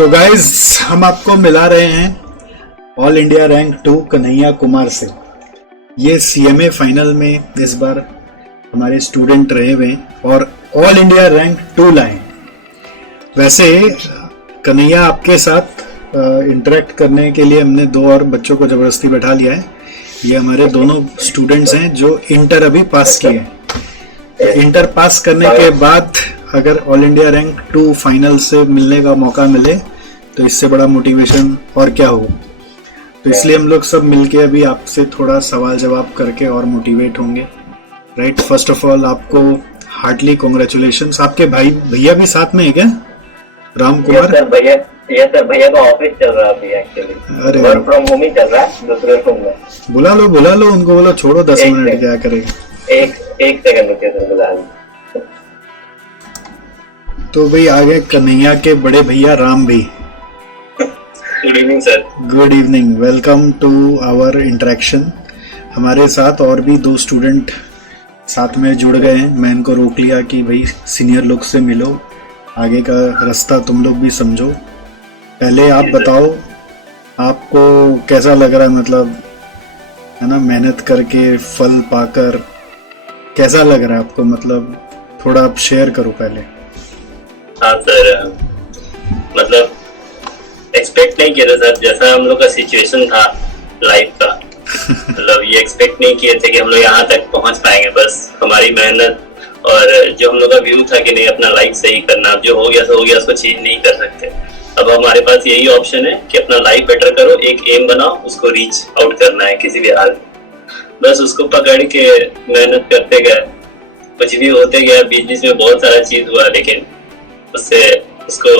तो गाइज हम आपको मिला रहे हैं all India rank 2 Kanhaiya Kumar से। ये सीएमए फाइनल में इस बार हमारे स्टूडेंट रहे हुए और ऑल इंडिया रैंक 2 लाए। वैसे कन्हैया आपके साथ इंटरेक्ट करने के लिए हमने 2 और बच्चों को जबरदस्ती बैठा लिया है। ये हमारे दोनों स्टूडेंट्स हैं जो इंटर अभी पास किए हैं। इंटर पास करने के बाद अगर ऑल इंडिया रैंक 2 फाइनल से मिलने का मौका मिले तो इससे बड़ा मोटिवेशन और क्या हो। तो इसलिए हम लोग सब मिलके अभी आपसे थोड़ा सवाल जवाब करके और मोटिवेट होंगे। राइट, फर्स्ट ऑफ ऑल आपको हार्टली कॉन्ग्रेचुलेशंस। आपके भाई भैया भी साथ में है क्या? राम कुमार भैया का ऑफिस चल रहा है अभी एक्चुअली। अरे वर्क फ्रॉम होम ही चल रहा है दूसरे रूम में। बुला लो उनको, बोलो छोड़ो 10 मिनट क्या करेगा। एक सेकंड रुकिए सर, बुला लो। तो भाई आगे कन्हैया के बड़े भैया राम भी। Good evening sir. Good evening, welcome to our interaction. हमारे साथ और भी 2 स्टूडेंट साथ में जुड़ गए हैं। मैं इनको रोक लिया कि भाई सीनियर लोग से मिलो, आगे का रास्ता तुम लोग भी समझो। पहले आप बताओ आपको कैसा लग रहा है, मतलब है ना, मेहनत करके फल पाकर कैसा लग रहा है आपको? मतलब थोड़ा आप शेयर करो पहले। हाँ सर, मतलब एक्सपेक्ट नहीं किया था सर, जैसा हम लोग का सिचुएशन था लाइफ का। मतलब ये एक्सपेक्ट नहीं किए थे कि हम लोग यहाँ तक पहुँच पाएंगे। बस हमारी मेहनत और जो हम लोग का व्यू था कि नहीं अपना लाइफ सही करना, जो हो गया सो हो गया, उसको चेंज नहीं कर सकते। अब हमारे पास यही ऑप्शन है कि अपना लाइफ बेटर करो, एक एम बनाओ, उसको रीच आउट करना है किसी भी हाल में। बस उसको पकड़ के मेहनत करते गए, कुछ भी होते गया। बिजनेस में बहुत सारा चीज हुआ, लेकिन उससे उसको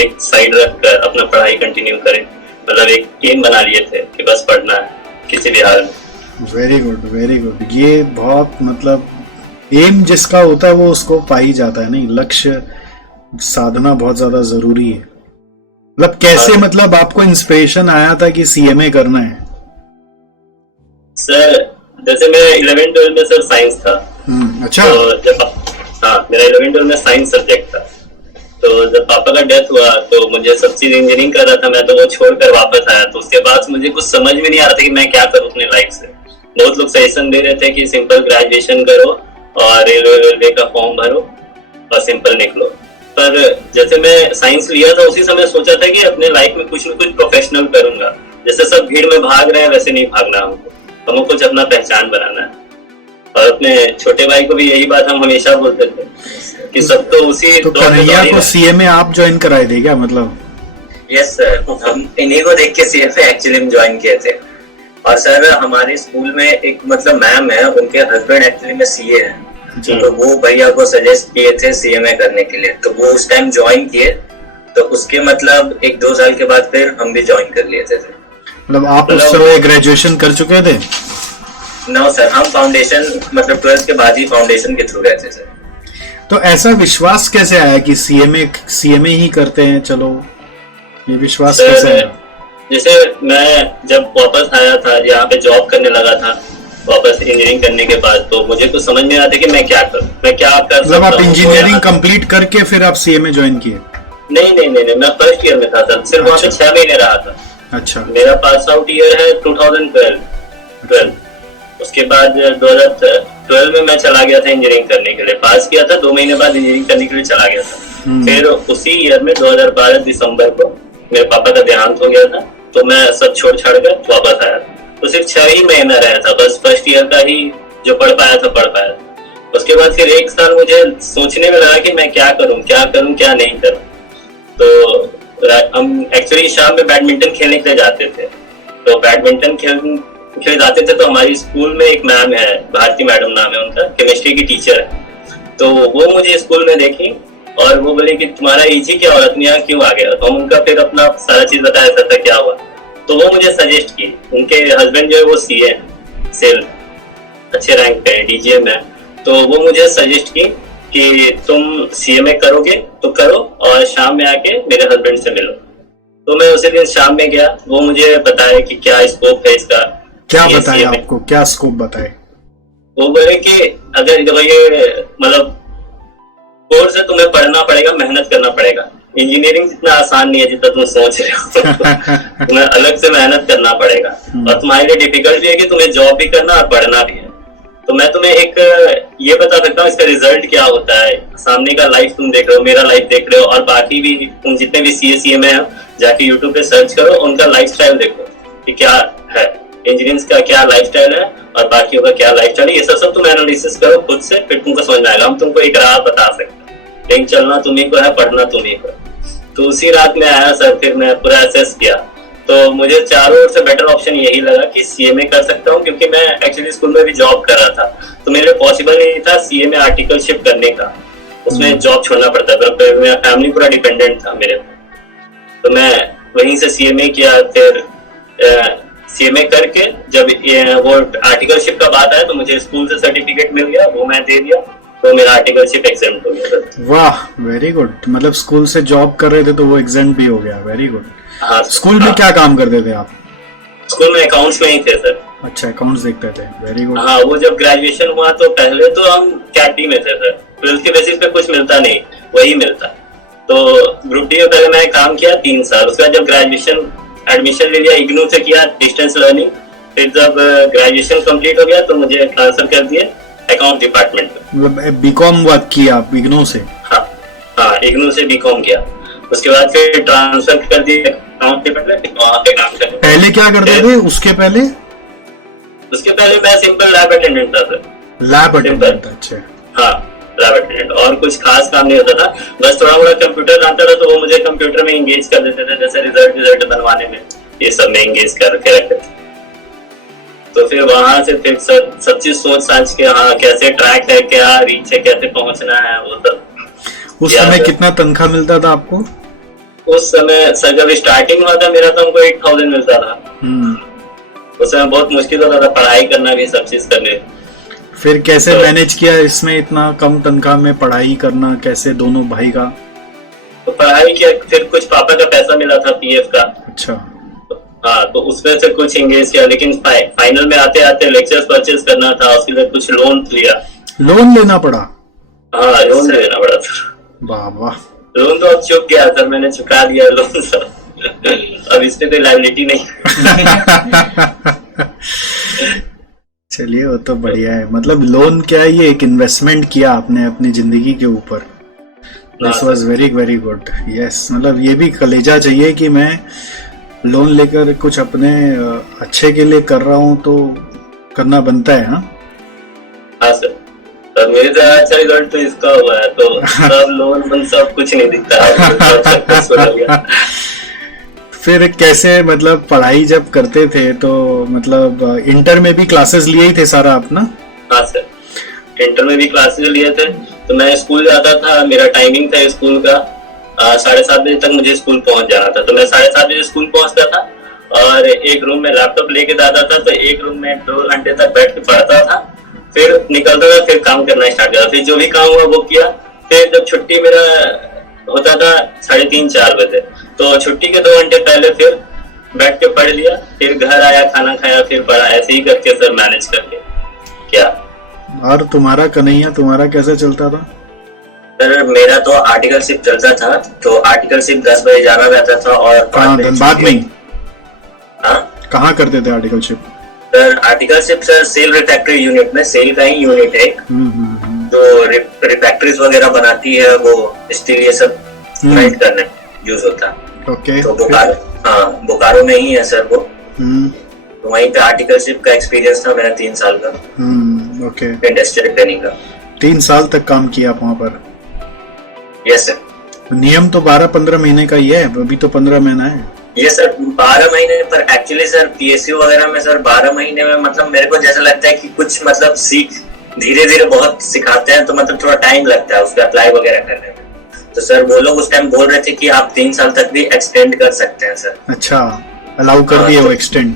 एक साइड रख कर अपना पढ़ाई कंटिन्यू करें। मतलब एक एम बना लिए थे कि बस पढ़ना है किसी भी हाल में। Very good, very good. ये बहुत मतलब एम जिसका होता है वो उसको पा ही जाता है। नहीं, लक्ष्य साधना बहुत ज्यादा जरूरी है। मतलब कैसे, मतलब आपको इंस्पिरेशन आया था कि सीएमए करना है? सर जैसे मैं 11th-12 में सर साइंस था। अच्छा। तो जब मेरा 11th-12 में साइंस सब्जेक्ट था। तो जब पापा का डेथ हुआ तो मुझे सब चीज इंजीनियरिंग कर रहा था मैं, तो वो छोड़कर वापस आया। तो उसके बाद मुझे कुछ समझ में नहीं आ रहा था कि मैं क्या करूँ अपनी लाइफ से। बहुत लोग सजेशन दे रहे थे कि सिंपल ग्रेजुएशन करो और रेलवे का फॉर्म भरो और सिंपल निकलो। पर जैसे मैं साइंस लिया था उसी समय सोचा था कि अपने लाइफ में कुछ न कुछ प्रोफेशनल करूंगा। जैसे सब भीड़ में भाग रहे हैं वैसे नहीं भागना हमको कुछ अपना पहचान बनाना है। और अपने छोटे भाई को भी यही बात हम हमेशा बोलते थे कि सब तो उसी। तो कन्हैया को सीएमए आप ज्वाइन कराए थे क्या? मतलब यस सर, हम इन्हीं को देख के सीएमए एक्चुअली में ज्वाइन किए थे। और सर हमारे स्कूल में एक मतलब मैम है, उनके हस्बैंड एक्चुअली में सीए है। तो वो भैया को सजेस्ट किए थे सीएमए करने के लिए, तो वो उस टाइम ज्वाइन किए। तो उसके मतलब 1-2 साल के बाद फिर हम भी ज्वाइन कर लिए थे। मतलब आप उस समय ग्रेजुएशन कर चुके थे? नो सर, हम फाउंडेशन मतलब 12th के बाद ही फाउंडेशन के थ्रू गए थे सर। तो ऐसा विश्वास कैसे आया कि सीएमए ही करते हैं? चलो, ये विश्वास कैसे आया? जैसे मैं जब वापस आया था, यहाँ पे जॉब करने लगा था वापस इंजीनियरिंग करने के बाद, तो मुझे कुछ समझ नहीं आता कि मैं क्या करूं, मैं क्या कर सकता हूं। मतलब आप इंजीनियरिंग कंप्लीट करके फिर आप सीएमए ज्वाइन किए? नहीं, मैं फर्स्ट ईयर में था सर, सिर्फ वहाँ पे 6 महीने रहा था। अच्छा। मेरा पास आउट ईयर है 2012। उसके बाद 2012 में मैं चला गया था इंजीनियरिंग करने के लिए। पास किया था, 2 महीने बाद इंजीनियरिंग करने के लिए चला गया था। फिर उसी ईयर में 2012 दिसंबर को मेरे पापा का देहांत हो गया था, तो मैं सब छोड़ छाड़ कर वापस आया। तो सिर्फ 6 ही महीना रहा था, बस फर्स्ट ईयर का ही जो पढ़ पाया था। उसके बाद फिर 1 साल मुझे सोचने में लगा कि मैं क्या करूं क्या नहीं करूं। तो हम एक्चुअली शाम में बैडमिंटन खेलने के लिए जाते थे। तो बैडमिंटन खेल जाते थे, तो हमारी स्कूल में एक मैम है, भारती मैडम नाम है उनका, केमिस्ट्री की टीचर है। तो वो मुझे स्कूल में देखी और वो बोले कि तुम्हारा इजी क्या औरत में यहाँ क्यों आ गया? तो हम उनका फिर अपना सारा चीज बताया था क्या हुआ। तो वो मुझे सजेस्ट की, उनके हस्बैंड जो है वो सीए सेल अच्छे रैंक पे डीजीएम है। तो वो मुझे सजेस्ट की कि तुम सीएमए करोगे तो करो और शाम में आके मेरे हस्बैंड से मिलो। तो मैं उसी दिन शाम में गया, वो मुझे बताया कि क्या स्कोप है इसका। क्या बताया आपको, क्या स्कोप बताए? वो बोले कि अगर ये मतलब कोर्स है, तुम्हें पढ़ना पड़ेगा, मेहनत करना पड़ेगा, इंजीनियरिंग जितना आसान नहीं है जितना तुम सोच रहे हो। तुम्हें अलग से मेहनत करना पड़ेगा और तुम्हारे लिए डिफिकल्ट भी है कि तुम्हें जॉब भी करना और पढ़ना भी है। तो मैं तुम्हें एक ये बता सकता हूँ इसका रिजल्ट क्या होता है। सामने का लाइफ तुम देख रहे हो, मेरा लाइफ देख रहे हो, और बाकी भी तुम जितने भी CA CMA हैं जाके यूट्यूब पे सर्च करो, उनका लाइफस्टाइल देखो कि क्या है, इंजीनियर्स का क्या लाइफस्टाइल है और बाकियों का क्या लाइफस्टाइल है। ये सब तुम एनालिसिस करो खुद से, फिर तुमको समझ में आएगा। हम तुमको एक राह बता सकते हैं, लेकिन चलना तुम्ही को है, पढ़ना तुम्ही को। तो उसी रात में आया सर, फिर मैं पूरा असेस किया तो मुझे चारों ओर से बेटर ऑप्शन यही लगा कि CMA कर सकता हूँ, क्योंकि मैं एक्चुअली स्कूल में भी जॉब कर रहा था तो मेरे लिए पॉसिबल नहीं था CMA आर्टिकलशिप करने का। उसमें जॉब छोड़ना पड़ता था, मेरा फैमिली पूरा डिपेंडेंट था मेरे पे। तो मैं वहीं से CMA किया। फिर CMA करके जब वो आर्टिकलशिप का बात आया तो मुझे स्कूल से सर्टिफिकेट मिल गया, वो मैं दे दिया, तो मेरा आर्टिकलशिप एग्जाम्प्ट हो गया। वाह, वेरी गुड। मतलब स्कूल से जॉब कर रहे थे तो वो एग्जाम्प्ट भी हो गया, वेरी गुड। हाँ, स्कूल में क्या काम करते थे आप? स्कूल में अकाउंट्स में ही थे सर। अच्छा, अकाउंट्स देखते थे, वेरी गुड। हाँ, वो जब ग्रेजुएशन हुआ तो पहले तो हम कैटी में थे सर, 12th के बेसिस पे कुछ मिलता नहीं, वही मिलता। तो ग्रुप डी में पहले मैंने काम किया 3 साल। उसके बाद जब ग्रेजुएशन एडमिशन ले लिया, इग्नू से किया डिस्टेंस लर्निंग। फिर जब ग्रेजुएशन कंप्लीट हो गया तो मुझे ट्रांसफर कर दिए अकाउंट डिपार्टमेंट में। मतलब बीकॉम बात की आप इग्नू से? हाँ, इग्नू से बीकॉम किया। उसके बाद फिर ट्रांसफर कर दिए अकाउंट डिपार्टमेंट, वहाँ पे काम करने। पहले क्या करते थे उसके पहले? उसके पहले मैं सिंपल लैब अटेंडेंट था सर। Lab attendant? अच्छा। हाँ, लैब अटेंडेंट, और कुछ खास काम नहीं होता था। बस थोड़ा मोड़ा कंप्यूटर आता था तो वो मुझे कंप्यूटर में इंगेज कर देते थे, जैसे रिजल्ट बनवाने में, ये सब में इंगेज करके रखते थे। तो फिर वहां से फिर सब चीज सोच साच के, हाँ कैसे ट्रैक है, क्या रीच है, कैसे पहुंचना है, वो सब। उस समय कितना तनख्वाह मिलता था आपको? उस समय सर जब स्टार्टिंग हुआ था मेरा तो हमको 8000 मिलता था। उस समय बहुत मुश्किल होता था पढ़ाई करना भी, सब चीज करने। फिर कैसे मैनेज किया इसमें इतना कम तनख्वाह में पढ़ाई करना, कैसे दोनों भाई का? तो पढ़ाई किया, फिर कुछ पापा का पैसा मिला था PF का। अच्छा। हाँ, तो उसमें से कुछ इंगेज किया, लेकिन फाइनल में आते आते लेक्चर्स परचेज करना था, उसके लिए कुछ लोन लिया। लोन लेना पड़ा? हाँ, लोन लेना पड़ा था। वाह वाह। लोन तो अब चुक गया सर, मैंने चुका दिया लोन सब। अब इस पे कोई लायबिलिटी नहीं। चलिए, वो तो बढ़िया है। मतलब लोन क्या है, ये एक इन्वेस्टमेंट किया आपने अपनी जिंदगी के ऊपर। This was very very good. Yes, मतलब ये भी कलेजा चाहिए कि मैं लोन लेकर कुछ अपने अच्छे के लिए कर रहा हूँ, तो करना बनता है। हाँ सर, और मेरे से अच्छा रिजल्ट तो इसका हुआ है, तो सब लोन सब कुछ नहीं दिखता है। फिर कैसे, मतलब पढ़ाई जब करते थे तो मतलब इंटर में भी क्लासेस लिए ही थे सारा अपना? हाँ सर, इंटर में भी क्लासेस लिए थे। तो मैं स्कूल जाता था, मेरा टाइमिंग था स्कूल का 7:30 बजे तक मुझे स्कूल पहुंच जाना था। तो मैं 7:30 बजे स्कूल पहुंचता था और एक रूम में लैपटॉप लेके जाता था, तो एक रूम में 2 घंटे तक बैठ के पढ़ता था, फिर निकलता था, फिर काम करना स्टार्ट किया। फिर जो भी काम हुआ वो किया। फिर जब छुट्टी मेरा होता था 3:30-4 बजे, तो छुट्टी के 2 घंटे पहले फिर बैठ के पढ़ लिया, फिर घर आया, खाना खाया, फिर पढ़ा। ऐसे ही करके सर मैनेज करके क्या। और तुम्हारा कन्हैया, तुम्हारा कैसा चलता था? सर मेरा तो आर्टिकलशिप चलता था, तो आर्टिकलशिप 10 बजे जाना रहता था। और बाद में कहाँ करते थे articleship? Sir articleship sir SAIL refractory unit में, सेल का ही यूनिट है, तो रिफैक्ट्रीज वगैरह बनाती है वो स्टील, ये सब मेल्ट करने यूज होता है। ओके। तो बोकारो में ही है सर वो। तो वहीं पे आर्टिकलशिप का एक्सपीरियंस था मेरा 3 साल का। ओके। इंडस्ट्रियल ट्रेनिंग का 3 साल तक काम किया आप वहाँ पर? Yes sir. नियम तो 12-15 महीने का ही है, अभी तो 15 महीना है। ये सर 12 महीने, पर एक्चुअली सर PSU वगैरह में सर 12 महीने में मतलब मेरे को जैसा लगता है कि कुछ मतलब सीख धीरे धीरे बहुत सिखाते हैं, तो मतलब थोड़ा टाइम लगता है उसका अप्लाई वगैरह करने में। तो सर वो लोग उस टाइम बोल रहे थे कि आप 3 साल तक भी एक्सटेंड कर सकते हैं सर। अच्छा, अलाउ कर दिए वो एक्सटेंड?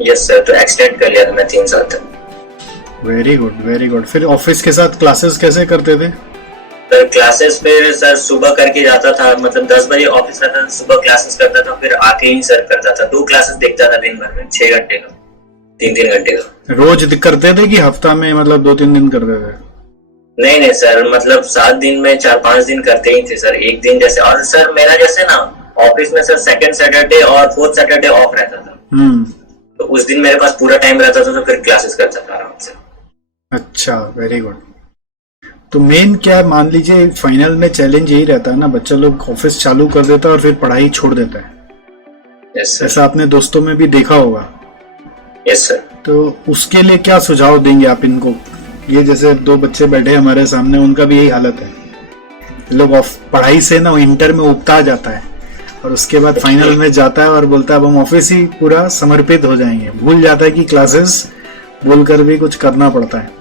यस सर, तो एक्सटेंड कर लिया था मैं 3 साल तक। Very good very good. फिर ऑफिस के साथ क्लासेस कैसे करते थे? सर क्लासेस पे सर सुबह करके जाता था, मतलब 10 बजे ऑफिस रहता था, सुबह क्लासेस करता था, फिर आके ही सर करता था। 2 क्लासेस देखता था दिन भर में, 6 घंटे का, 3-3 घंटे का। रोज करते थे कि हफ्ता में मतलब 2-3 दिन करते थे? नहीं नहीं सर, मतलब 7 दिन में 4-5 दिन करते ही थे सर, एक दिन जैसे। और सर मेरा जैसे ना ऑफिस में सर सेकंड सैटरडे और फोर्थ सैटरडे ऑफ रहता था, तो उस दिन मेरे पास पूरा टाइम रहता था, तो फिर क्लासेस करता था आराम से। अच्छा, वेरी गुड। तो मेन क्या, मान लीजिए फाइनल में चैलेंज यही रहता है ना, बच्चा लोग ऑफिस चालू कर देता है और फिर पढ़ाई छोड़ देता है। Yes sir. ऐसा आपने दोस्तों में भी देखा होगा। Yes sir. तो उसके लिए क्या सुझाव देंगे आप इनको? ये जैसे 2 बच्चे बैठे हमारे सामने, उनका भी यही हालत है। लोग पढ़ाई से ना इंटर में उबता जाता है और उसके बाद फाइनल में जाता है और बोलता है अब हम ऑफिस ही पूरा समर्पित हो जाएंगे, भूल जाता है कि क्लासेस बोलकर भी कुछ करना पड़ता है।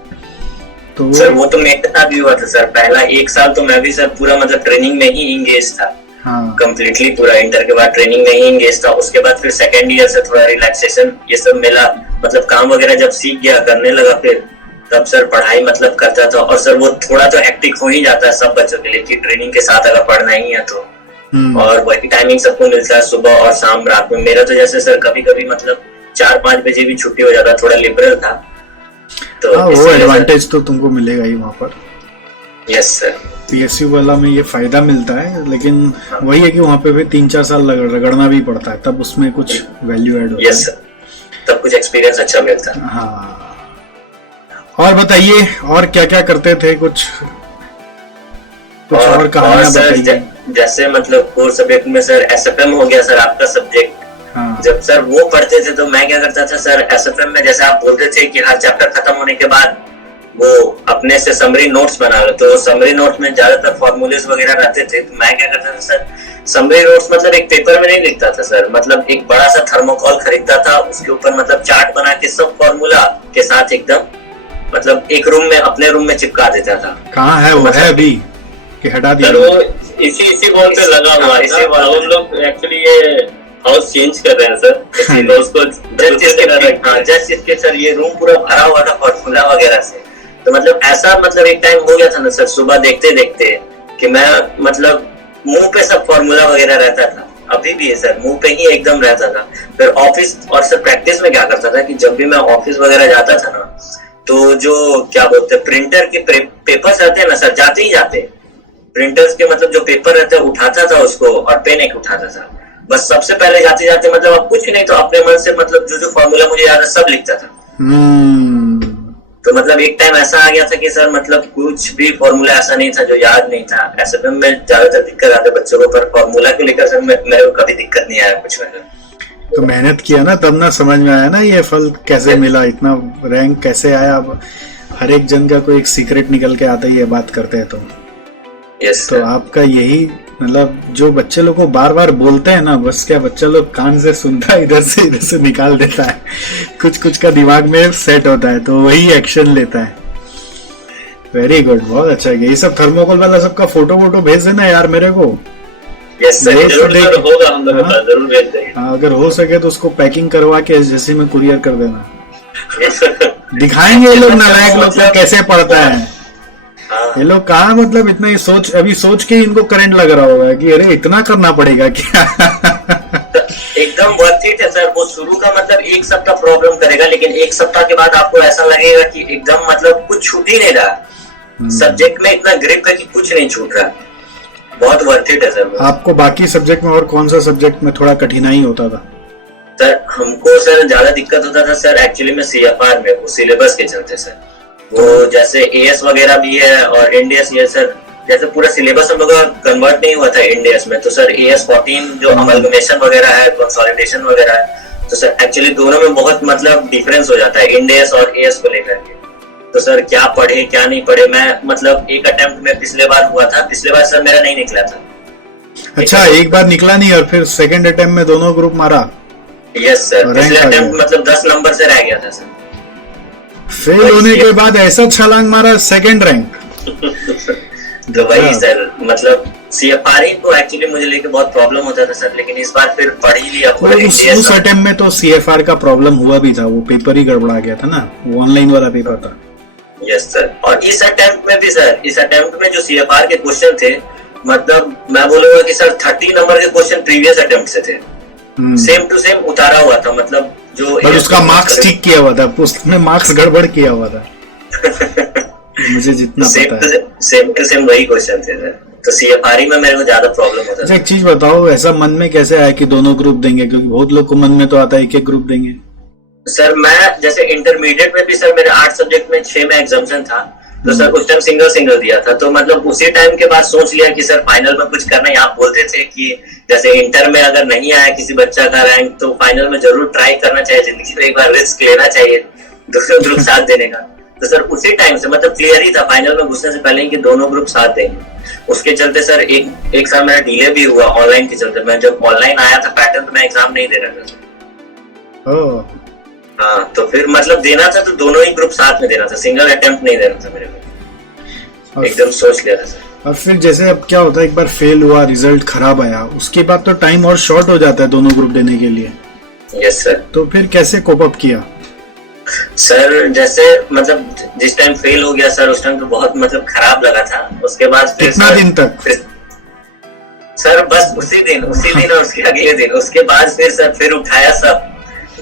तो सर वो तो मेरे साथ भी हुआ था सर, पहला 1 साल तो मैं भी सर पूरा मतलब ट्रेनिंग में ही इंगेज था। हाँ, कंप्लीटली पूरा इंटर के बाद ट्रेनिंग में ही इंगेज था। उसके बाद फिर सेकेंड ईयर से थोड़ा रिलैक्सेशन ये सब मिला, मतलब काम वगैरह जब सीख गया, करने लगा, फिर तब सर पढ़ाई मतलब करता था। और सर वो थोड़ा तो हेक्टिक हो ही जाता है सब बच्चों के लिए कि ट्रेनिंग के साथ अगर पढ़ना ही है तो। और वही टाइमिंग सबको मिलता है, सुबह और शाम रात में। मेरा तो जैसे सर कभी कभी मतलब 4-5 बजे भी छुट्टी हो जाता, थोड़ा लिबरल था तो वो एडवांटेज तो तुमको मिलेगा ही वहाँ पर। Yes sir. पीएसयू वाला में ये फायदा मिलता है, लेकिन वही है कि वहाँ पे भी 3-4 साल रगड़ना भी पड़ता है, तब उसमें कुछ वैल्यू ऐड होता है। यस सर, तब कुछ एक्सपीरियंस अच्छा मिलता है। हाँ, और बताइए और क्या क्या करते थे, कुछ और कहानियां बताइए। जैसे मतलब कोर सब्जेक्ट में सर एसएफएम हो गया सर आपका सब्जेक्ट। हाँ। जब सर वो पढ़ते थे तो मैं क्या करता था सर, एसएफएम में जैसे आप बोलते थे कि हर चैप्टर खत्म होने के बाद वो अपने से समरी नोट्स बना लो, तो समरी नोट्स में ज्यादातर फॉर्मूलेस वगैरह रहते थे। तो मैं क्या करता था सर, समरी नोट्स मतलब एक पेपर में नहीं लिखता था सर, मतलब एक बड़ा सा थर्मोकॉल खरीदता था, उसके ऊपर मतलब चार्ट बना के सब फॉर्मूला के साथ एकदम मतलब एक रूम में, अपने रूम में चिपका देता था। कहाँ है वो? है अभी कि हटा दिया? वो इसी वॉल पे लगा हुआ, इसी वॉल। हम लोग एक्चुअली ये हाउस चेंज कर रहे हैं सर, इसलिए उसको जस्ट इसके सर ये रूम पूरा भरा हुआ था फॉर्मूला वगैरह से। तो मतलब ऐसा मतलब एक टाइम हो गया था ना सर, सुबह देखते देखते कि मैं मतलब मुंह पे सब फॉर्मूला वगैरह रहता था, अभी भी है सर, मुंह पे ही एकदम रहता था। फिर ऑफिस और सर प्रैक्टिस में क्या करता था कि जब भी मैं ऑफिस वगैरह जाता था ना, तो जो क्या बोलते हैं प्रिंटर के पेपर्स रहते हैं ना सर, जाते ही जाते प्रिंटर्स के मतलब जो पेपर रहते हैं उठाता था उसको, और पेन एक उठाता था, बस सबसे पहले जाते जाते मतलब अब कुछ नहीं तो अपने मन से मतलब जो फॉर्मूला मुझे याद है सब लिखता था। तो मतलब एक टाइम ऐसा आ गया था कि सर मतलब कुछ भी फॉर्मूला ऐसा नहीं था जो याद नहीं था। ऐसे में ज्यादातर दिक्कत आते बच्चों को, पर फॉर्मूला को लेकर सर मेरे को कभी दिक्कत नहीं आया कुछ में। तो मेहनत किया ना तब ना समझ में आया ना ये फल कैसे मिला, इतना रैंक कैसे आया। अब हर एक जन का कोई एक सीक्रेट निकल के आता ही है, बात करते हैं तो। यस तो आपका यही मतलब जो बच्चे लोग को बार बार बोलते हैं ना, बस क्या बच्चा लोग कान से सुनता है, इधर से निकाल देता है, कुछ कुछ का दिमाग में सेट होता है तो वही एक्शन लेता है। वेरी गुड, बहुत अच्छा है। ये सब थर्मोकोल वाला सबका फोटो भेज देना यार मेरे को। यस सर, जरूर होगा, हम लोग जरूर भेज देंगे। अगर हो सके तो उसको पैकिंग करवा के एसएससी में कुरियर कर देना। दिखाएंगे ये लोग नालायक लोग कैसे पढ़ता है। ये लोग कहाँ मतलब इतना ही सोच के इनको करंट लग रहा होगा कि अरे इतना करना पड़ेगा क्या। एकदम वर्थ इट है सर। वो शुरू का मतलब 1 सप्ताह प्रॉब्लम करेगा, लेकिन 1 सप्ताह के बाद आपको ऐसा लगेगा कि एकदम मतलब कुछ छूट ही नहीं रहा, सब्जेक्ट में इतना ग्रिप है कि कुछ नहीं छूट रहा। बहुत वर्थ इट है सर। आपको बाकी सब्जेक्ट में और कौन सा सब्जेक्ट में थोड़ा कठिनाई होता था? सर हमको सर ज्यादा दिक्कत होता था सर एक्चुअली में सीएफआर में, वो सिलेबस के चलते सर। वो जैसे एएस वगैरह भी है और एनडीएस, ये सर जैसे पूरा सिलेबस हम लोग का कन्वर्ट नहीं हुआ था एनडीएस में, तो सर एएस 14 जो अमलगमेशन वगैरह है, कंसोलिडेशन वगैरह है, तो सर एक्चुअली दोनों में बहुत मतलब डिफरेंस हो जाता है एनडीएस और एएस को लेकर के। तो सर क्या पढ़े क्या नहीं पढ़े, मैं मतलब एक अटेम्प्ट में पिछले बार हुआ था, पिछले बार सर मेरा नहीं निकला था। अच्छा, एक बार निकला नहीं और फिर सेकंड अटेम्प्ट में दोनों ग्रुप मारा? यस सर, पिछले अटेम्प्ट मतलब 10 नंबर से रह गया था सर। फेल होने के बाद ऐसा छलांग मारा सेकंड रैंक। तो वही सर मतलब सीएफआर को एक्चुअली मुझे लेके बहुत प्रॉब्लम होता था सर, लेकिन इस बार फिर पढ़ ही लिया पूरा। उस अटेम्प्ट में तो सीएफआर का प्रॉब्लम हुआ भी था, वो पेपर ही गड़बड़ा गया था ना, वो ऑनलाइन वाला पेपर था। यस सर, और इस अटेम्प्ट में भी सर, इस अटेम्प्ट में जो सीएफआर के क्वेश्चन थे, मतलब मैं बोलूंगा कि सर 30 नंबर के क्वेश्चन प्रीवियस अटेम्प्ट से थे, सेम टू सेम उतारा हुआ था, मतलब जो और उसका मार्क्स ठीक किया हुआ था, उसमें मार्क्स गड़बड़ किया हुआ था। मुझे जितना पता है। सेम टू सेम वही क्वेश्चन थे सर। तो सीएफआरई में मेरे को ज्यादा प्रॉब्लम होता अच्छा था। एक चीज बताओ, ऐसा मन में कैसे आया कि दोनों ग्रुप देंगे? क्योंकि बहुत लोग को मन में तो आता है एक एक ग्रुप देंगे। सर मैं जैसे इंटरमीडिएट में भी सर मेरे 8 सब्जेक्ट में 6 में एग्जाम्शन था, तो सर उस टाइम सिंगल दिया था। तो मतलब उसी टाइम के बाद सोच लिया कि सर फाइनल में कुछ करना है। आप बोलते थे कि जैसे इंटर में अगर नहीं आया किसी बच्चा का रैंक तो फाइनल में जरूर ट्राई करना चाहिए, जिंदगी में एक बार रिस्क लेना चाहिए दोनों ग्रुप साथ देने का। तो सर उसी टाइम से मतलब क्लियर ही था फाइनल में घुसने से पहले कि दोनों ग्रुप साथ देंगे। उसके चलते सर एक साल मेरा डिले भी हुआ ऑनलाइन के चलते। मैं जब ऑनलाइन आया था पैटर्न तो मैं एग्जाम नहीं दे रहा था। हाँ, तो फिर मतलब देना था तो दोनों ही ग्रुप साथ में देना था, सिंगल अटेम्प्ट नहीं देना था मेरे को। एकदम सोच लिया था सर। और फिर जैसे अब क्या होता है, एक बार फेल हुआ, रिजल्ट खराब आया, उसके बाद तो टाइम और शॉर्ट हो जाता है दोनों ग्रुप देने के लिए। Yes sir. तो फिर कैसे कोप अप किया? सर जैसे मतलब जिस टाइम फेल हो गया सर उस टाइम तो बहुत मतलब खराब लगा था। उसके बाद फिर कितना दिन तक? सर बस उसी दिन और उसके अगले दिन। उसके बाद फिर उठाया सब,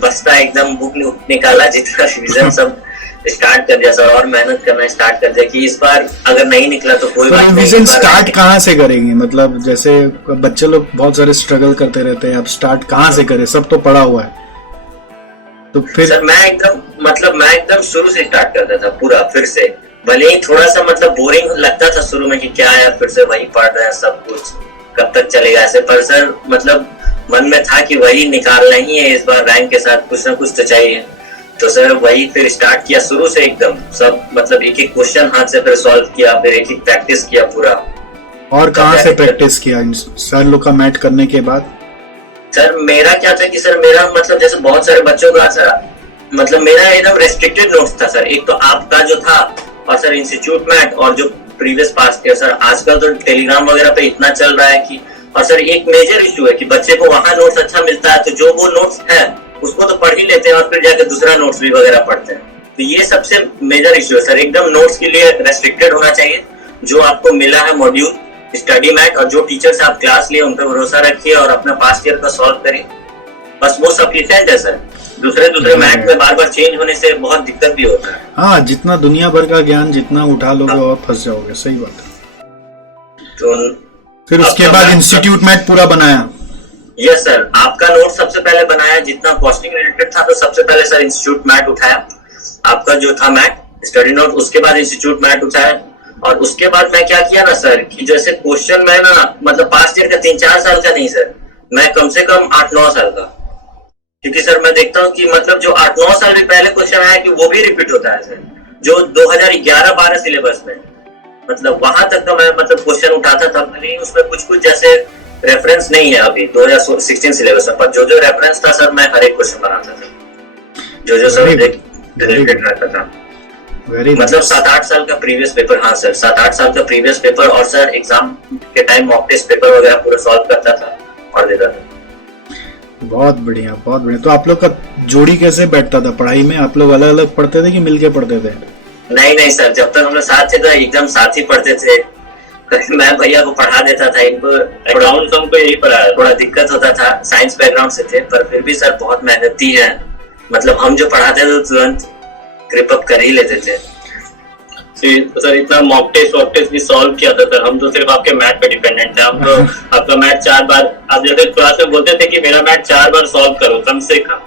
बस्ता एकदम बुक निकाला, जितना रिवीजन सब स्टार्ट कर दिया सर, और मेहनत करना स्टार्ट कर दिया कि इस बार अगर नहीं निकला तो कोई बात नहीं। रिवीजन स्टार्ट कहाँ से करेंगे? मतलब जैसे बच्चे लोग बहुत सारे स्ट्रगल करते रहते हैं, अब स्टार्ट कहाँ से करें? सब तो पड़ा हुआ है। तो फिर सर मैं एकदम शुरू से स्टार्ट करता था पूरा फिर से। भले ही थोड़ा सा मतलब बोरिंग लगता था शुरू में कि क्या है फिर से वही पढ़ रहे हैं सब कुछ, कब तक चलेगा ऐसे। पर सर मतलब मन में था कि वही निकालना ही है इस बार, रैंक के साथ कुछ ना कुछ तो चाहिए। तो सर वही फिर स्टार्ट किया शुरू से एकदम सब, मतलब एक एक क्वेश्चन हाथ से फिर सॉल्व किया, फिर एक एक प्रैक्टिस किया पूरा। और कहाँ से प्रैक्टिस किया सर लोग का मैट करने के बाद? सर मेरा क्या था कि सर मेरा मतलब जैसे बहुत सारे बच्चों का सर मतलब मेरा एकदम रेस्ट्रिक्टेड नोट्स था सर। एक तो आपका जो था और सर इंस्टीट्यूट मैट और जो प्रीवियस पास किया सर। आजकल तो टेलीग्राम वगैरह पे इतना चल रहा है कि, और सर एक मेजर इशू है कि बच्चे को वहां नोट्स अच्छा मिलता है तो जो वो नोट्स है उसको तो पढ़ ही लेते हैं और फिर जाके दूसरा नोट्स भी वगैरह पढ़ते हैं। तो ये सबसे मेजर इशू है सर। एकदम नोट्स के लिए रेस्ट्रिक्टेड होना चाहिए। जो आपको मिला है मॉड्यूल स्टडी मैट और जो टीचर से आप क्लास लिए उन पर भरोसा रखिए और अपना पास्ट ईयर का सॉल्व करिए, बस वो सफिशिएंट है सर। दूसरे मैट में बार बार चेंज होने से बहुत दिक्कत भी होता है। हाँ, जितना दुनिया भर का ज्ञान जितना उठा लोगे और फंस जाओगे। सही बात है। तो फिर उसके बाद इंस्टीट्यूट मैट पूरा बनाया? यस सर, आपका नोट सबसे पहले बनाया, जितना कॉस्टिंग रिलेटेड था तो सबसे पहले सर इंस्टीट्यूट मैट उठाया, आपका जो था मैट स्टडी नोट। उसके बाद इंस्टीट्यूट मैट उठाया और उसके बाद मैं क्या किया ना सर कि जैसे क्वेश्चन मैं ना मतलब पास्ट ईयर का 3-4 साल का नहीं सर, मैं कम से कम 8-9 साल का। क्योंकि सर मैं देखता हूँ कि मतलब जो 8-9 साल भी पहले क्वेश्चन आया कि वो भी रिपीट होता है सर, जो 2011-12 सिलेबस में, मतलब वहां तक का मैं मतलब क्वेश्चन उठाता था। भले उसमें कुछ जैसे रेफरेंस नहीं है अभी 2016 सिलेबस में, पर जो रेफरेंस था सर मैं हर एक क्वेश्चन बनाता था, जो सब्जेक्ट रिलेटेड रहता था। मतलब 7-8 साल का प्रीवियस पेपर। हाँ सर, 7-8 साल का प्रीवियस पेपर। और सर एग्जाम के टाइम मॉक टेस्ट पेपर वगैरह पूरा सॉल्व करता था और देता था। बहुत बढ़िया, बहुत बढ़िया। तो आप लोग का जोड़ी कैसे बैठता था पढ़ाई में? आप लोग अलग अलग पढ़ते थे कि मिलके पढ़ते थे? नहीं सर, जब तक हम लोग साथ थे तो एकदम साथ ही पढ़ते थे। मैं भैया को पढ़ा देता था, इनको बैकग्राउंड तो हमको यही पढ़ाया, थोड़ा दिक्कत होता था, साइंस बैकग्राउंड से थे, पर फिर भी सर बहुत मेहनती है। मतलब हम जो पढ़ाते थे तुरंत ग्रिप अप कर ही लेते थे। तो सर इतना मॉक टेस्ट भी सॉल्व किया था सर। हम तो सिर्फ आपके मैथ पे डिपेंडेंट थे। हम तो आपका मैथ 4 बार, आप जैसे क्लास में बोलते थे कि मेरा मैथ 4 बार सॉल्व करो कम से कम,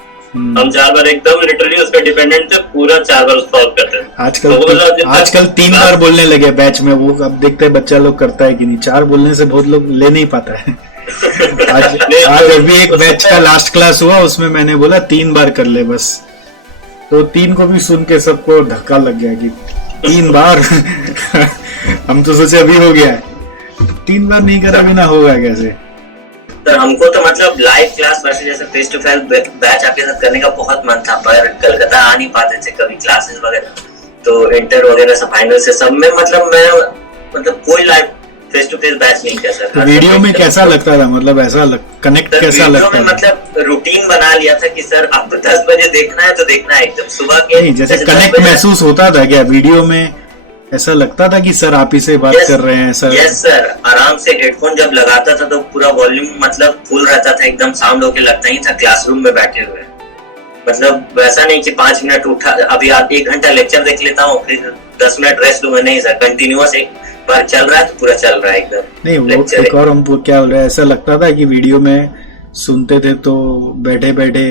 हम 4 बार एकदम लिटरली उस पर डिपेंडेंट थे, पूरा 4 बार सॉल्व करते थे। आजकल 3 बार बोलने लगे बैच में। वो अब देखते हैं बच्चा लोग करता है कि नहीं। 4 बोलने से बहुत लोग ले नहीं पाता है। आज अभी एक बैच का लास्ट क्लास हुआ, उसमें मैंने बोला 3 बार कर ले बस, तो 3 को भी सुन के सबको धक्का लग गया कि 3 बार। हम तो सोचे अभी हो गया है, 3 बार नहीं करा बिना होगा कैसे? तो हमको तो मतलब लाइव क्लास वैसे जैसे फेस टू फेस बैच आपके साथ करने का बहुत मन था, पर कलकत्ता आ नहीं पाते थे कभी क्लासेस वगैरह, तो इंटर वगैरह सब फाइनल से सब में मतलब मैं मतलब कोई live face to face batch नहीं किया सर। वीडियो में कैसा लगता था? मतलब ऐसा कनेक्ट कैसा लगता था? मतलब रूटीन बना लिया था कि सर आपको 10 बजे देखना है तो देखना है एकदम सुबह के। नहीं, जैसे कनेक्ट महसूस होता था क्या वीडियो में? ऐसा लगता था कि सर आप ही से बात कर रहे हैं सर? यस सर, आराम से हेडफोन जब लगाता था तो पूरा वॉल्यूम मतलब फुल रहता था, एकदम साउंड होके लगता ही था क्लासरूम में बैठे हुए। मतलब वैसा नहीं कि 5 मिनट उठा, अभी आप 1 घंटा लेक्चर देख लेता हूँ फिर 10 मिनट रेस्ट लूंगा, नहीं सर, कंटिन्यूअस एक बार चल रहा है तो पूरा चल रहा है एकदम। नहीं वो एक और हमको क्या बोल रहे हैं, ऐसा लगता था कि वीडियो में सुनते थे तो बैठे बैठे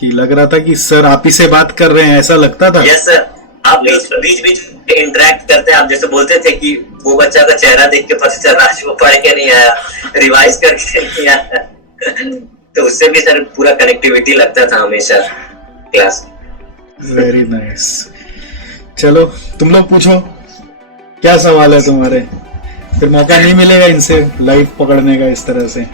कि लग रहा था कि सर आप ही से बात कर रहे हैं, ऐसा लगता था। यस सर, आप बीच बीच इंटरेक्ट करते हैं, आप जैसे बोलते थे कि वो बच्चा का चेहरा देख के पता चल रहा है वो पढ़ के नहीं आया, रिवाइज करके नहीं आया तो उससे भी सर पूरा कनेक्टिविटी लगता था हमेशा क्लास। Very nice. चलो तुम लोग पूछो, क्या सवाल है तुम्हारे? फिर मौका नहीं मिलेगा इनसे लाइव पकड़ने का इस तरह से।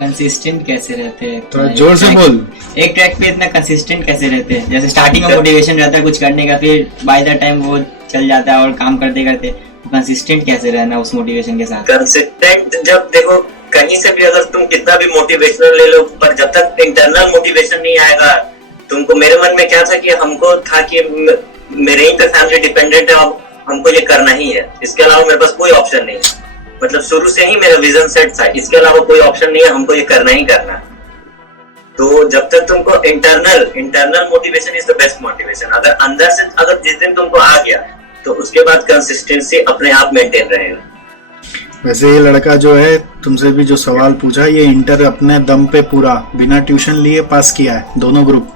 कंसिस्टेंट कैसे रहते हैं? थोड़ा जोर से बोल। एक ट्रैक पे इतना कंसिस्टेंट कैसे रहते हैं? जैसे स्टार्टिंग में मोटिवेशन रहता है कुछ करने का, फिर बाय द टाइम वो चल जाता है और काम करते करते कंसिस्टेंट कैसे रहना उस मोटिवेशन के साथ? कंसिस्टेंट जब देखो कहीं से भी अगर तुम कितना भी मोटिवेशनल ले लो, पर जब तक इंटरनल मोटिवेशन नहीं आएगा तुमको। मेरे मन में क्या था कि हमको था कि मेरे ही पे फैमिली डिपेंडेंट है, हमको ये करना ही है, इसके अलावा मेरे पास कोई ऑप्शन नहीं है। मतलब शुरू से ही मेरा विजन सेट था, इसके अलावा कोई ऑप्शन नहीं है, हमको ये करना ही करना है। तो जब तक तुमको internal motivation is the best motivation, अगर अंदर से अगर जिस दिन तुमको आ गया तो उसके बाद कंसिस्टेंसी अपने आप मेंटेन रहेगा। वैसे ये लड़का जो है तुमसे भी जो सवाल पूछा, ये इंटर अपने दम पे पूरा बिना ट्यूशन लिए पास किया है, दोनों ग्रुप।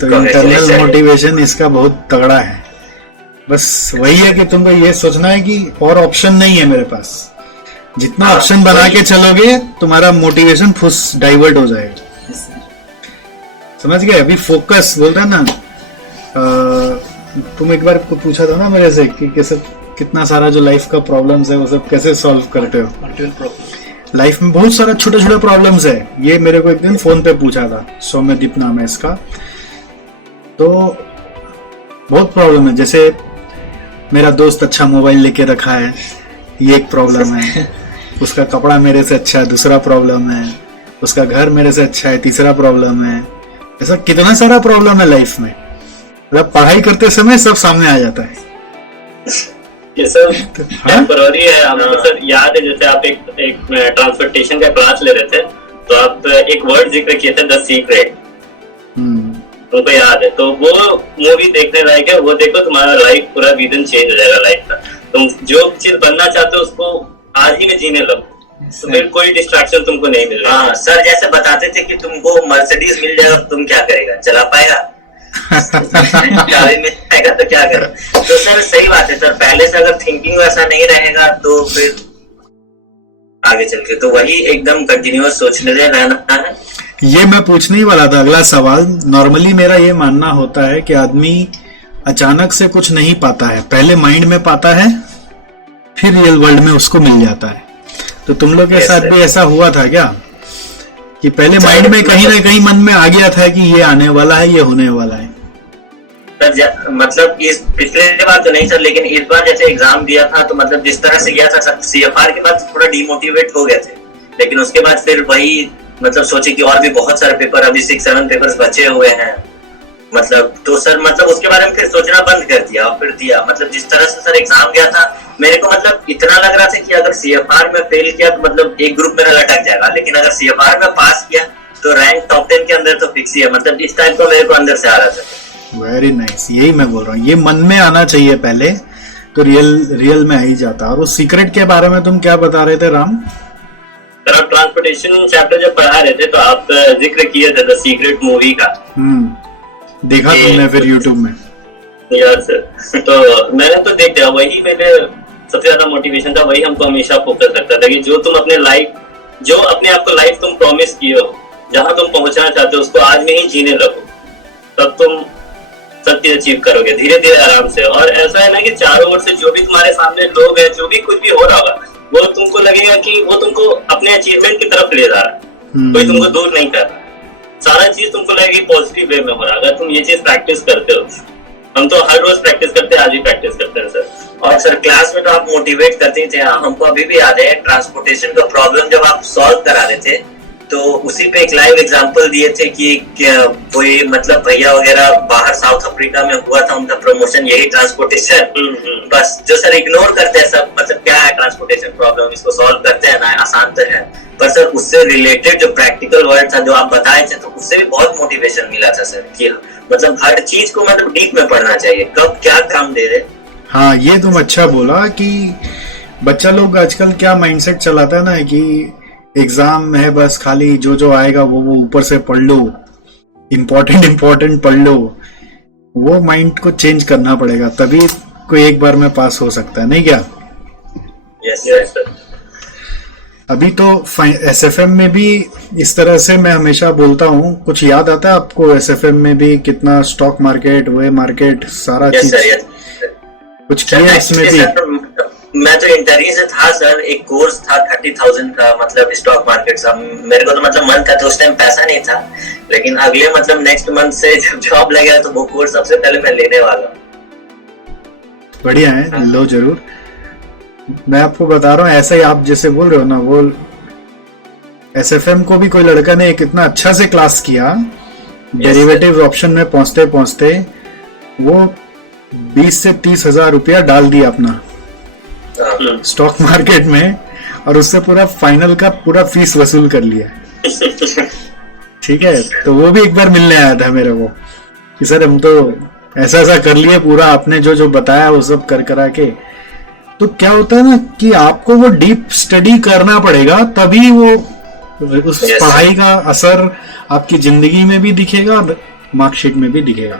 तो इंटरनल मोटिवेशन इसका बहुत तगड़ा है। बस वही है कि तुमको ये सोचना है कि और ऑप्शन नहीं है मेरे पास, जितना ऑप्शन बना के चलोगे तुम्हारा मोटिवेशन फुस डाइवर्ट हो जाएगा। समझ गए? अभी फोकस बोलता है ना, तुम एक बार पूछा था ना मेरे से कि कैसे कितना सारा जो लाइफ का प्रॉब्लम्स है वो सब कैसे सॉल्व करते हो। लाइफ में बहुत सारा छोटे छोटे प्रॉब्लम्स है, ये मेरे को एक दिन फोन पे पूछा था, सौम्यदीप नाम है इसका। तो बहुत प्रॉब्लम है, जैसे मेरा दोस्त अच्छा मोबाइल लेके रखा है, ये एक प्रॉब्लम है। उसका कपड़ा मेरे से अच्छा है, दूसरा प्रॉब्लम है। उसका घर मेरे से अच्छा है, तीसरा प्रॉब्लम है। ऐसा कितना सारा प्रॉब्लम है लाइफ में, मतलब पढ़ाई करते समय सब सामने आ जाता है। ये सब टेम्पररी है। हमको सर याद है, जैसे आप एक ट्रांसपोर्टेशन का क्लास ले रहे थे तो आप एक वर्ड जिक्र किए थे, द सीक्रेट, तुमको याद है? तो वो मूवी देखने लायक है, वो देखो, तुम्हारा लाइफ पूरा विजन चेंज हो जाएगा लाइफ का। तुम जो चीज बनना चाहते हो उसको आज ही में जीने लो, तो फिर कोई डिस्ट्रैक्शन तुमको नहीं मिलेगा। हाँ सर, जैसे बताते थे कि तुमको मर्सिडीज मिल जाएगा, तुम क्या करेगा? चला पाएगा? गाड़ी मिल जाएगा तो क्या करो? तो सर सही बात है सर, पहले से अगर थिंकिंग वैसा नहीं रहेगा तो फिर आगे चल के तो वही एकदम कंटिन्यूअस सोचने रहना है। ये मैं पूछने ही वाला था, अगला सवाल। नॉर्मली मेरा ये मानना होता है कि आदमी अचानक से कुछ नहीं पाता है, पहले माइंड में पाता है, फिर रियल वर्ल्ड में उसको मिल जाता है। तो तुम लोग के साथ भी ऐसा हुआ था क्या कि पहले माइंड में कहीं ना कहीं मन में आ गया था कि ये आने वाला है, ये होने वाला है? मतलब इस पिछले बार तो नहीं सर, लेकिन इस बार जैसे एग्जाम दिया था तो मतलब जिस तरह से गया था सर, CFR के बाद थोड़ा डिमोटिवेट हो गए थे, लेकिन उसके बाद फिर वही मतलब सोचे कि और भी बहुत सारे पेपर, अभी 6-7 पेपर्स बचे हुए हैं, मतलब तो सर मतलब उसके बारे में फिर सोचना बंद कर दिया और फिर दिया। मतलब जिस तरह से सर एग्जाम गया था, मेरे को मतलब इतना लग रहा था कि अगर CFR में फेल किया तो मतलब एक ग्रुप मेरा लटक जाएगा, लेकिन अगर CFR में पास किया तो रैंक टॉप 10 के अंदर तो फिक्स ही है। मतलब इस टाइप का मेरे को अंदर से आ रहा था। वेरी नाइस, यही मैं बोल रहा हूँ, ये मन में आना चाहिए पहले, तो रियल में आ ही जाता। और उस सीक्रेट के बारे में तुम क्या बता रहे थे राम? सर आप ट्रांसपोर्टेशन चैप्टर जब पढ़ा रहे थे तो आप जिक्र किए थे द सीक्रेट मूवी का। देखा तुमने फिर यूट्यूब में? यार सर, तो मैंने तो देख लिया, वही मेरे सबसे ज्यादा मोटिवेशन था, वही हमको हमेशा फोकस रखता था कि जो तुम अपने आप को लाइफ तुम प्रॉमिस किए हो, जहां तुम पहुंचना चाहते हो उसको आज में ही जीने लगो, तब तुम सब चीज अचीव करोगे धीरे धीरे आराम से। और ऐसा है ना कि चारों ओर से जो भी तुम्हारे सामने लोग हैं, जो भी कुछ भी हो रहा होगा, वो तुमको लगेगा कि वो तुमको अपने अचीवमेंट की तरफ ले जा रहा है, कोई तुमको दूर नहीं कर रहा। सारा चीज तुमको लगेगी पॉजिटिव वे में हो रहा है, अगर तुम ये चीज प्रैक्टिस करते हो। हम तो हर रोज प्रैक्टिस करते हैं, आज भी प्रैक्टिस करते हैं सर। और सर क्लास में तो आप मोटिवेट करते थे, हमको अभी भी याद है ट्रांसपोर्टेशन का प्रॉब्लम जब आप सॉल्व करा रहे थे तो उसी पे एक लाइव एग्जांपल दिए थे कि कोई मतलब भैया वगैरह बाहर साउथ अफ्रीका में हुआ था उनका प्रमोशन, यही ट्रांसपोर्टेशन। बस जो सर इग्नोर करते हैं सब, मतलब क्या है ट्रांसपोर्टेशन प्रॉब्लम, इसको सॉल्व करते हैं ना, आसान तो है, पर सर उससे रिलेटेड जो प्रैक्टिकल वर्ड था जो आप बताए थे, तो उससे भी बहुत मोटिवेशन मिला था सर कि मतलब हर चीज को मतलब डीप में पढ़ना चाहिए, कब क्या काम दे रहे। हाँ, ये तुम अच्छा बोला कि बच्चा लोग आजकल क्या माइंडसेट चलाता है ना कि एग्जाम है बस खाली जो जो आएगा वो ऊपर से पढ़ लो, इम्पोर्टेंट पढ़ लो। वो माइंड को चेंज करना पड़ेगा, तभी कोई एक बार में पास हो सकता है, नहीं क्या? Yes sir. अभी तो एसएफएम में भी इस तरह से मैं हमेशा बोलता हूँ, कुछ याद आता है आपको एसएफएम में भी कितना स्टॉक मार्केट, वे मार्केट, सारा चीज कुछ किया इसमें भी? मैं तो इंटरव्यू से था सर, एक कोर्स था 30,000 का, मतलब स्टॉक मार्केट का। मेरे को तो मतलब मन था, तो उस टाइम पैसा नहीं था, लेकिन अगले मतलब नेक्स्ट मंथ से जब जॉब लगेगा तो वो कोर्स सबसे पहले मैं लेने वाला। बढ़िया है, लो जरूर। मैं आपको बता रहा हूँ, ऐसा ही आप जैसे बोल रहे हो ना, वो एसएफएम को भी कोई लड़का ने कितना अच्छा से क्लास किया, डेरिवेटिव ऑप्शन में पहुंचते पहुंचते वो 20 से 30 हजार रुपया डाल दिया अपना स्टॉक मार्केट में, और उससे पूरा फाइनल का पूरा फीस वसूल कर लिया। ठीक है, तो वो भी एक बार मिलने आया था मेरे को कि सर हम तो ऐसा ऐसा कर लिए, पूरा आपने जो जो बताया वो सब कर करा के। तो क्या होता है ना कि आपको वो डीप स्टडी करना पड़ेगा, तभी वो उस पढ़ाई का असर आपकी जिंदगी में भी दिखेगा और मार्कशीट में भी दिखेगा।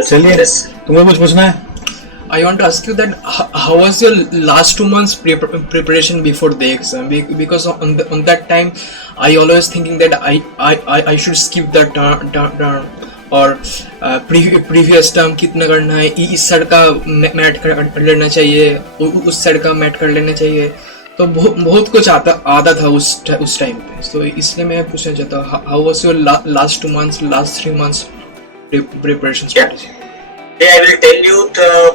चलिए, तुम्हें कुछ पूछना है? I want to ask you that how was your last 2 months preparation before the exam? Because on that time, I always thinking that I should skip that term और previous term कितना करना है, इस साइड का mat कर लेना चाहिए, उस साइड का मैट कर लेना चाहिए, तो बहुत कुछ आता था उस टाइम पे। तो इसलिए मैं पूछना चाहता हूँ, how was your last 2 months, last 3 months preparation strategy? I will tell you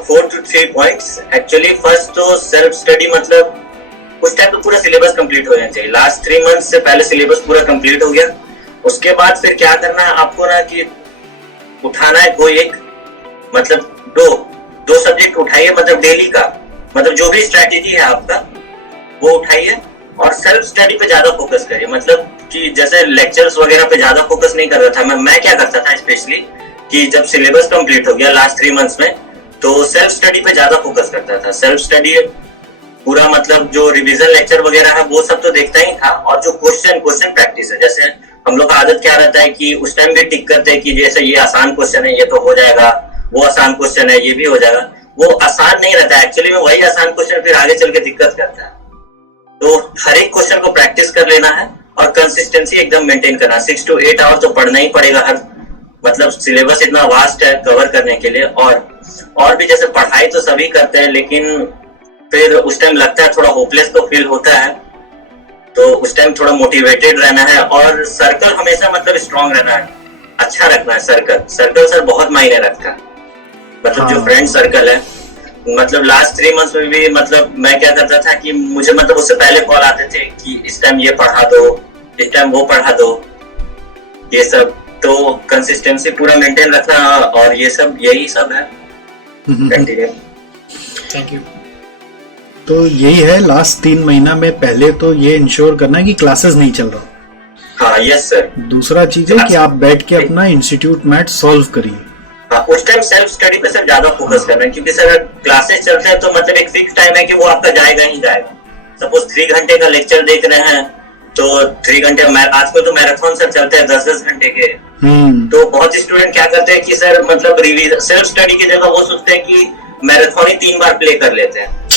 4 to 3 points. Actually, first तो सेल्फ स्टडी, मतलब उस टाइम तो पूरा सिलेबस कंप्लीट हो जाना चाहिए। लास्ट 3 मंथ से पहले सिलेबस पूरा कंप्लीट हो गया। उसके बाद फिर क्या करना है आपको ना कि उठाना है कोई एक, मतलब दो सब्जेक्ट उठाइए, मतलब डेली का, मतलब जो भी स्ट्रैटेजी है आपका वो उठाइए और सेल्फ स्टडी पे ज्यादा फोकस करिए। मतलब कि जैसे लेक्चर्स वगैरह पे ज्यादा फोकस नहीं कर रहा था मैं क्या करता था स्पेशली कि जब सिलेबस कंप्लीट हो गया लास्ट 3 मंथ्स में, तो सेल्फ स्टडी पे ज्यादा फोकस करता था। सेल्फ स्टडी पूरा, मतलब जो रिवीजन लेक्चर वगैरह है वो सब तो देखता ही था, और जो क्वेश्चन प्रैक्टिस है, जैसे हम लोग का आदत क्या रहता है कि उस टाइम भी टिक करते हैं कि जैसे ये आसान क्वेश्चन है ये तो हो जाएगा, वो आसान क्वेश्चन है ये भी हो जाएगा। वो आसान नहीं रहता है एक्चुअली में, वही आसान क्वेश्चन फिर आगे चल के दिक्कत करता है। तो हर एक क्वेश्चन को प्रैक्टिस कर लेना है और कंसिस्टेंसी एकदम मेंटेन करना। 6 to 8 आवर्स तो पढ़ना ही पड़ेगा, हर मतलब सिलेबस इतना वास्ट है कवर करने के लिए। और भी जैसे पढ़ाई तो सभी करते हैं, लेकिन फिर उस टाइम लगता है थोड़ा होपलेस तो फील होता है, तो उस टाइम थोड़ा मोटिवेटेड रहना है और सर्कल हमेशा मतलब स्ट्रांग रहना है, अच्छा रखना है। सर्कल सर बहुत मायने रखता है, मतलब जो फ्रेंड सर्कल है। मतलब लास्ट 3 मंथ्स में भी मतलब मैं क्या करता था कि मुझे मतलब उससे पहले कॉल आते थे कि इस टाइम ये पढ़ा दो, इस टाइम वो पढ़ा दो, ये सब। तो कंसिस्टेंसी पूरा मेंटेन रखना और ये सब, यही सब है। Thank you. तो यही है लास्ट 3 महीना में, पहले तो ये इंश्योर करना है कि क्लासेस नहीं चल रहा। हाँ, यस सर। दूसरा चीज है कि आप बैठ के अपना इंस्टीट्यूट मैथ सॉल्व करिए। हाँ, उस टाइम सेल्फ स्टडी पे सर ज्यादा फोकस करना है, क्योंकि सर क्लासेस चलते हैं तो मतलब एक फिक्स टाइम है कि वो आपका जाएगा ही जाएगा। सपोज 3 घंटे का लेक्चर देख रहे हैं तो 3 घंटे, आजकल तो मैराथन सर चलते हैं 10-10 घंटे के। तो बहुत स्टूडेंट क्या करते हैं कि सर मतलब रिवीजन सेल्फ स्टडी की जगह वो सोचते हैं कि मैराथन ही 3 बार प्ले कर लेते हैं,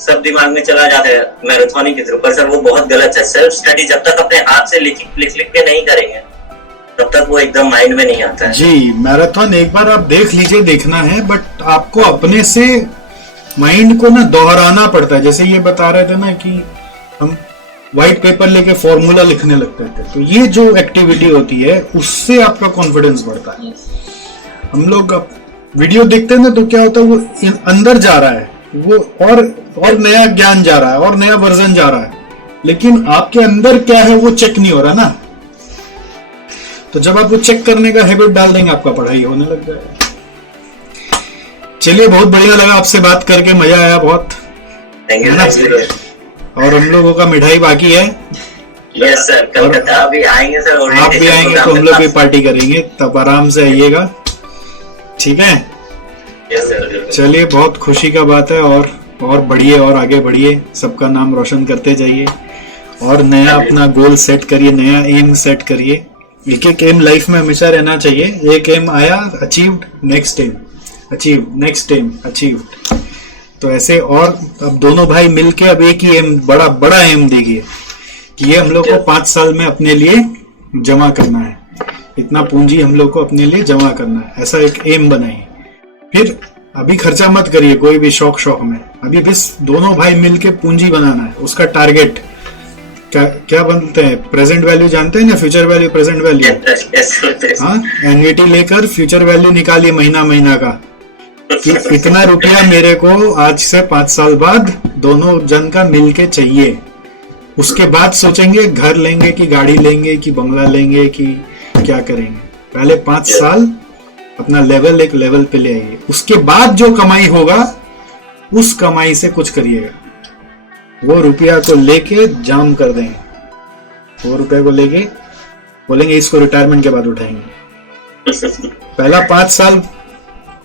सब दिमाग में चला जाता है मैराथन के थ्रू। पर सर वो बहुत गलत है। सेल्फ स्टडी जब तक अपने हाथ से लिख के नहीं करेंगे तब तक वो एकदम माइंड में नहीं आता है। जी, मैराथन एक बार आप देख लीजिए, देखना है, बट आपको अपने से माइंड को ना दोहराना पड़ता है। जैसे ये बता रहे थे ना कि हम व्हाइट पेपर लेके फॉर्मूला लिखने लगते थे, तो ये जो एक्टिविटी होती है उससे आपका कॉन्फिडेंस बढ़ता है। हम लोग वीडियो देखते हैं ना तो क्या होता है, वो अंदर जा रहा है, वो और नया ज्ञान जा रहा है और नया वर्जन जा रहा है, लेकिन आपके अंदर क्या है वो चेक नहीं हो रहा ना। तो जब आप वो चेक करने का हैबिट डाल देंगे, आपका पढ़ाई होने लग जाएगा। चलिए, बहुत बढ़िया लगा आपसे बात करके, मजा आया बहुत। Thank you. और हम लोगों का मिठाई बाकी है। यस सर, कलकत्ता अभी आएंगे सर, आप भी आएंगे तो हम लोग भी पार्टी करेंगे, तब आराम से आइएगा, ठीक है। Yes sir. चलिए, बहुत खुशी का बात है, और बढ़िए और आगे बढ़िए, सबका नाम रोशन करते जाइए और नया अपना गोल सेट करिए, नया एम सेट करिए। एक एक एम लाइफ में हमेशा रहना चाहिए। एक एम आया, achieved, next aim achieve, next aim achieved. तो ऐसे, और अब दोनों भाई मिलके अब एक ही एम, बड़ा बड़ा एम देखिए कि ये हम लोग को 5 साल में अपने लिए जमा करना है, इतना पूंजी हम लोग को अपने लिए जमा करना है, ऐसा एक एम बनाइए। फिर अभी खर्चा मत करिए कोई भी शौक में, अभी बस दोनों भाई मिलके पूंजी बनाना है। उसका टारगेट क्या बनते हैं, प्रेजेंट वैल्यू जानते हैं ना, फ्यूचर वैल्यू, प्रेजेंट वैल्यू। हाँ, एनवीटी लेकर फ्यूचर वैल्यू निकालिए महीना का, कि इतना रुपया मेरे को आज से 5 साल बाद दोनों जन का मिलके चाहिए। उसके बाद सोचेंगे घर लेंगे कि गाड़ी लेंगे कि बंगला लेंगे कि क्या करेंगे। पहले 5 साल अपना लेवल एक लेवल पे ले आइए, उसके बाद जो कमाई होगा उस कमाई से कुछ करिएगा। वो रुपया को लेके जाम कर देंगे, वो रुपया को लेके बोलेंगे इसको रिटायरमेंट के बाद उठाएंगे। पहला 5 साल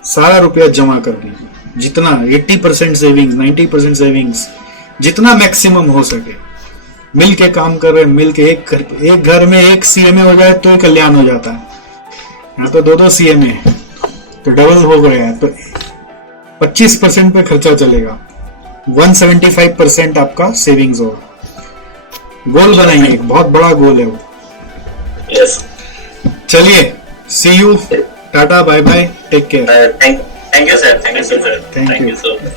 सारा रुपया जमा कर दीजिए, जितना 80% सेविंग्स, 90% सेविंग्स, जितना मैक्सिमम हो सके। मिल के काम कर रहे, मिल के एक घर में एक सीएमए हो जाए तो कल्याण हो जाता है। यहाँ तो 2 सीएमए है तो डबल हो गया है, तो 25% पे खर्चा चलेगा, 175% आपका सेविंग्स होगा। गोल बनाइए, एक बहुत बड़ा गोल है वो। यस। चलिए, see you, tata, bye bye, take care. Thank you sir, thank you sir, thank you so much.